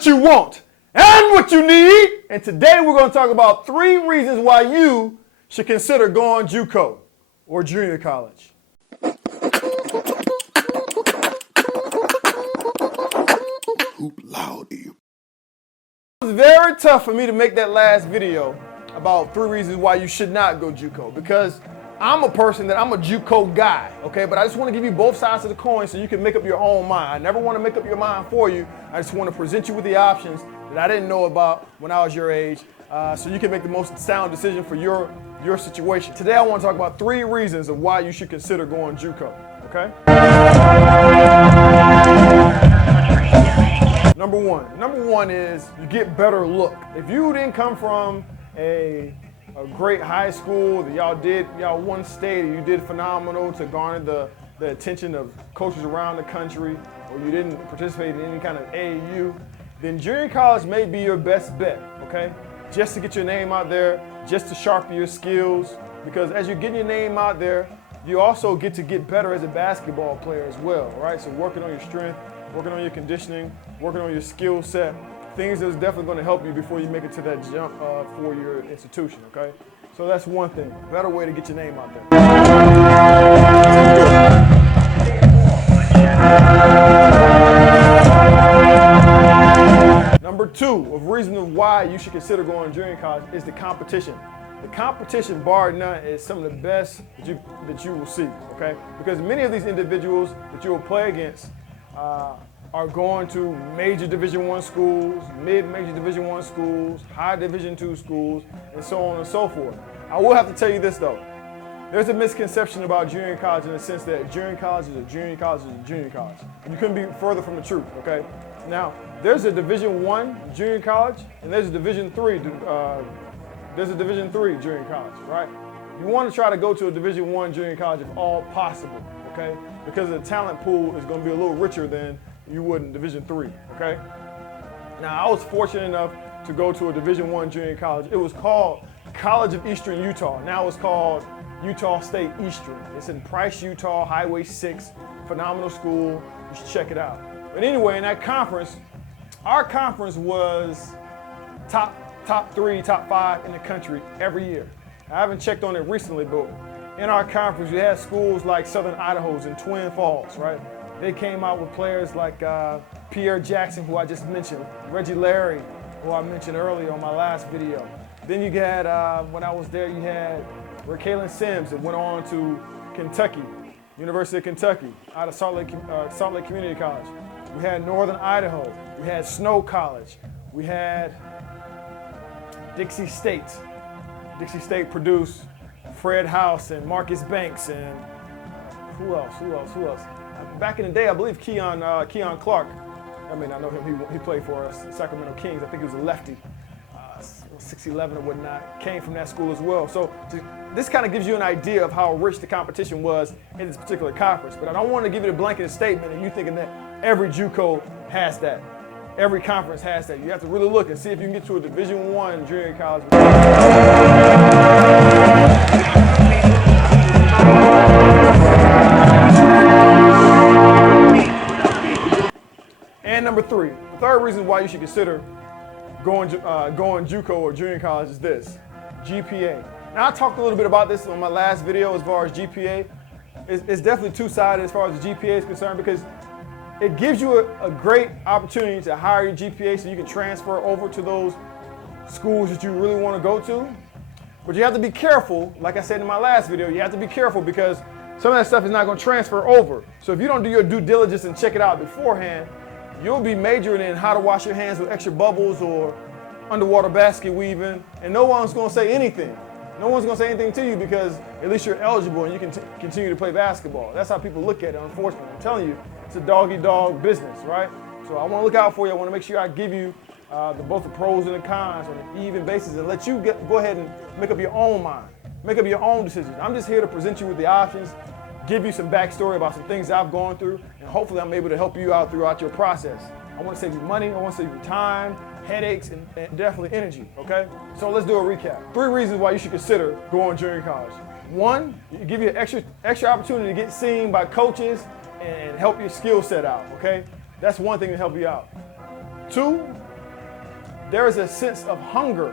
what you want and what you need. And today we're going to talk about 3 reasons why you should consider going JUCO or junior college. Hoop loud. It was very tough for me to make that last video about 3 reasons why you should not go JUCO, because I'm a person that I'm a JUCO guy, okay? But I just want to give you both sides of the coin so you can make up your own mind. I never want to make up your mind for you. I just want to present you with the options that I didn't know about when I was your age, so you can make the most sound decision for your situation. Today I want to talk about 3 reasons of why you should consider going JUCO, okay? Number one is you get better look. If you didn't come from a great high school, that y'all won state, or you did phenomenal to garner the attention of coaches around the country, or you didn't participate in any kind of AAU, then junior college may be your best bet, okay? Just to get your name out there, just to sharpen your skills, because as you're getting your name out there, you also get to get better as a basketball player as well, right? So working on your strength, working on your conditioning, working on your skill set, things that's definitely going to help you before you make it to that jump for your institution, okay? So that's one thing, better way to get your name out there. Number 2 of reasons why you should consider going to junior college is the competition. The competition, bar none, is some of the best that you will see, okay? Because many of these individuals that you will play against are going to major Division I schools, mid-major Division I schools, high Division II schools, and so on and so forth. I will have to tell you this though. There's a misconception about junior college in the sense that junior college is a junior college is a junior college. And you couldn't be further from the truth, okay? Now, there's a Division I junior college, and there's a Division III junior college, right? You want to try to go to a Division I junior college if all possible, okay? Because the talent pool is going to be a little richer than you would in Division III, okay? Now, I was fortunate enough to go to a Division I junior college. It was called College of Eastern Utah. Now it's called Utah State Eastern. It's in Price, Utah, Highway 6, phenomenal school. You should check it out. But anyway, in that conference, our conference was top 3, top 5 in the country every year. I haven't checked on it recently, but in our conference, we had schools like Southern Idaho's and Twin Falls, right? They came out with players like Pierre Jackson, who I just mentioned, Reggie Larry, who I mentioned earlier on my last video. Then you had, when I was there, you had Raquelin Sims that went on to Kentucky, University of Kentucky, out of Salt Lake Community College. We had Northern Idaho. We had Snow College. We had Dixie State. Dixie State produced Fred House and Marcus Banks and who else? Back in the day, I believe Keon Clark. I mean, I know him. He played for us, Sacramento Kings. I think he was a lefty, 6'11" or whatnot. Came from that school as well. So this kind of gives you an idea of how rich the competition was in this particular conference. But I don't want to give you a blanket statement and you thinking that every JUCO has that. Every conference has that. You have to really look and see if you can get to a Division I junior college. And number 3, the third reason why you should consider going JUCO or junior college is this: GPA. Now, I talked a little bit about this on my last video as far as GPA. It's definitely two-sided as far as the GPA is concerned, because it gives you a great opportunity to higher your GPA so you can transfer over to those schools that you really want to go to. But you have to be careful, like I said in my last video, you have to be careful because some of that stuff is not going to transfer over. So if you don't do your due diligence and check it out beforehand, you'll be majoring in how to wash your hands with extra bubbles or underwater basket weaving, and no one's going to say anything. No one's going to say anything to you because at least you're eligible and you can continue to play basketball. That's how people look at it, unfortunately. I'm telling you, it's a dog-eat-dog business, right? So I want to look out for you. I want to make sure I give you both the pros and the cons on an even basis and let you go ahead and make up your own mind, make up your own decisions. I'm just here to present you with the options, give you some backstory about some things I've gone through, and hopefully I'm able to help you out throughout your process. I want to save you money, I want to save you time, headaches, and definitely energy, okay? So let's do a recap. 3 reasons why you should consider going to junior college. 1, it give you an extra opportunity to get seen by coaches and help your skill set out, okay? That's one thing to help you out. 2, there is a sense of hunger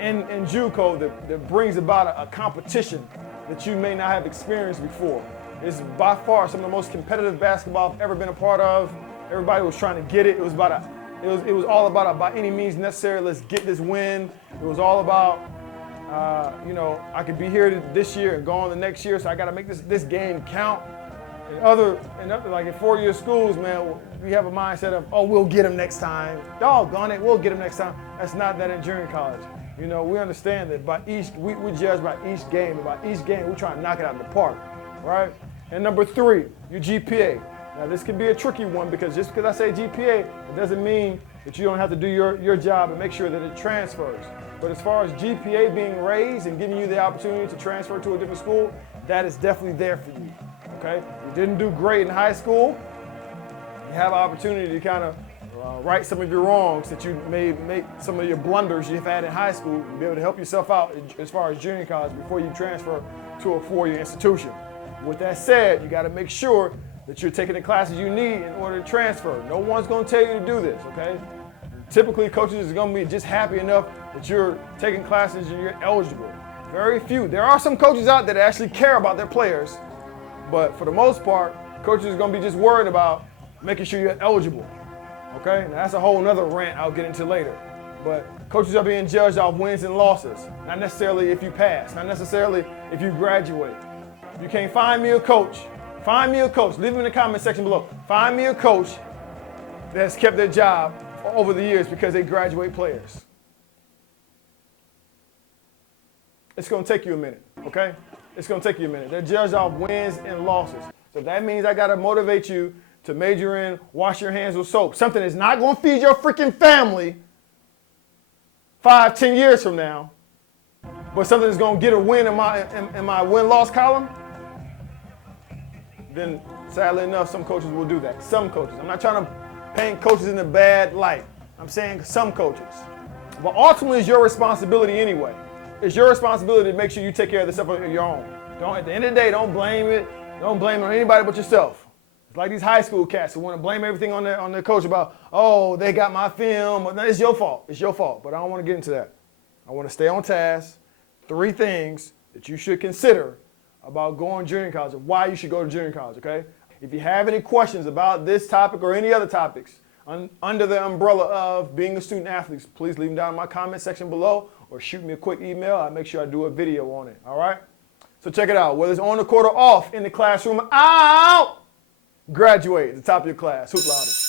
in JUCO that brings about a competition that you may not have experienced before. It's by far some of the most competitive basketball I've ever been a part of. Everybody was trying to get it. It was all about by any means necessary. Let's get this win. It was all about, I could be here this year and go on the next year, so I got to make this game count. Like in four-year schools, man, we have a mindset of, oh, we'll get them next time. Doggone it, we'll get them next time. That's not that in junior college. We understand that we judge by each game. By each game, we try to knock it out of the park, right? And number 3, your GPA. Now, this can be a tricky one because just because I say GPA, it doesn't mean that you don't have to do your job and make sure that it transfers. But as far as GPA being raised and giving you the opportunity to transfer to a different school, that is definitely there for you, okay? You didn't do great in high school, you have an opportunity to kind of right some of your wrongs that you may make, some of your blunders you've had in high school, and be able to help yourself out as far as junior college before you transfer to a four-year institution. With that said, you got to make sure that you're taking the classes you need in order to transfer. No one's going to tell you to do this, okay? Typically, coaches are going to be just happy enough that you're taking classes and you're eligible. Very few. There are some coaches out there that actually care about their players, but for the most part, coaches are going to be just worried about making sure you're eligible, okay? Now, that's a whole nother rant I'll get into later. But coaches are being judged off wins and losses, not necessarily if you pass, not necessarily if you graduate. If you can't find me a coach, leave them in the comment section below. Find me a coach that has kept their job over the years because they graduate players. It's going to take you a minute, okay? It's going to take you a minute. They're judged off wins and losses. So that means I got to motivate you to major in wash your hands with soap. Something that's not going to feed your freaking family 5-10 years from now, but something that's going to get a win in my win-loss column, then sadly enough, some coaches will do that. Some coaches. I'm not trying to paint coaches in a bad light. I'm saying some coaches. But ultimately, it's your responsibility anyway. It's your responsibility to make sure you take care of this stuff on your own. At the end of the day, don't blame it. Don't blame it on anybody but yourself. It's like these high school cats who want to blame everything on their coach about, oh, they got my film. No, it's your fault. It's your fault. But I don't want to get into that. I want to stay on task. 3 things that you should consider about going to junior college and why you should go to junior college, okay? If you have any questions about this topic or any other topics under the umbrella of being a student athlete, please leave them down in my comment section below or shoot me a quick email. I'll make sure I do a video on it, all right? So check it out. Whether it's on the court or off, in the classroom, out, graduate at the top of your class. Hoop Louders.